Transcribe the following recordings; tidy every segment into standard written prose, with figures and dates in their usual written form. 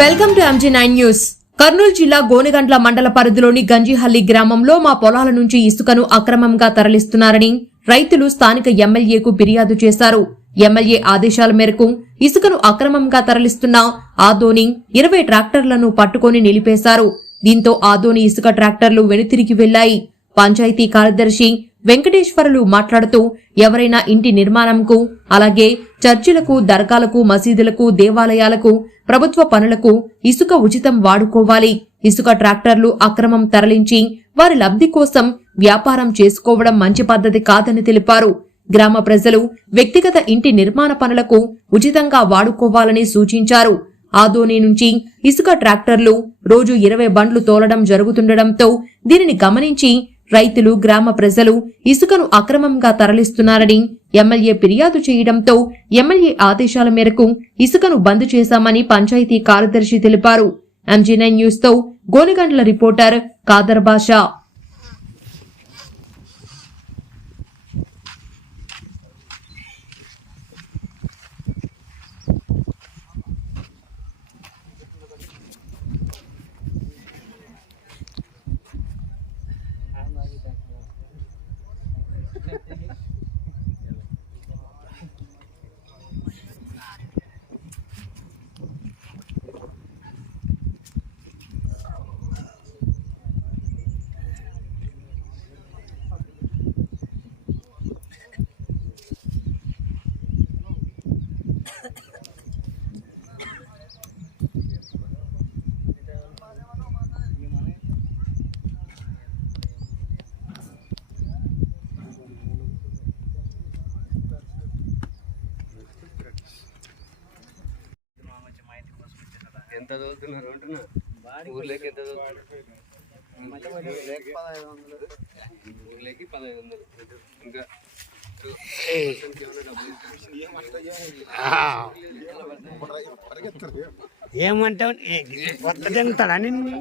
Welcome to MG9 news. Kurnool జిల్లా గోనెగండ్ల మండల పరిధిలోని గంజిహల్లి గ్రామంలో మా పొలాల నుంచి ఇసుకను అక్రమంగా తరలిస్తున్నారని రైతులు స్థానిక ఎమ్మెల్యేకు ఫిర్యాదు చేశారు. ఎమ్మెల్యే ఆదేశాల మేరకు ఇసుకను అక్రమంగా తరలిస్తున్న ఆదోని 20 ట్రాక్టర్లను పట్టుకుని నిలిపేశారు. దీంతో ఆదోని ఇసుక ట్రాక్టర్లు వెనుతిరిగి వెళ్లాయి. పంచాయతీ కార్యదర్శి వెంకటేశ్వరులు మాట్లాడుతూ ఎవరైనా ఇంటి నిర్మాణంకు, అలాగే చర్చిలకు, దర్గాలకు, మసీదులకు, దేవాలయాలకు, ప్రభుత్వ పనులకు ఇసుక ఉచితం వాడుకోవాలి. ఇసుక ట్రాక్టర్లు అక్రమం తరలించి వారి లబ్ధి కోసం వ్యాపారం చేసుకోవడం మంచి పద్ధతి కాదని తెలిపారు. గ్రామ ప్రజలు వ్యక్తిగత ఇంటి నిర్మాణ పనులకు ఉచితంగా వాడుకోవాలని సూచించారు. ఆదోని నుంచి ఇసుక ట్రాక్టర్లు రోజు 20 బండ్లు తోలడం జరుగుతుండటంతో దీనిని గమనించి రైతులు, గ్రామ ప్రజలు ఇసుకను అక్రమంగా తరలిస్తున్నారని ఎమ్మెల్యే ఫిర్యాదు చేయడంతో ఎమ్మెల్యే ఆదేశాల మేరకు ఇసుకను బంద్ చేశామని పంచాయతీ కార్యదర్శి తెలిపారు. MG9 న్యూస్ తో గోనెగండ్ల రిపోర్టర్ కాదర్ బాషా. ఎంత చదువుతున్నారు అంటున్నా ఊర్లోకి ఎంత చదువుతున్నారు ఊర్లోకి 1500 ఇంకా ఏమంటావు కొత్త తింటాడా నిన్ను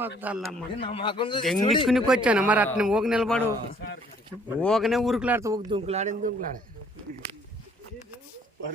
వద్దమ్మా దెంగిచ్చుకునికి వచ్చాను మరి అట్నే ఊక నిలబడు ఊకనే ఉరుకులాడుతూ ఊక దుంకులాడింది దుంకులాడే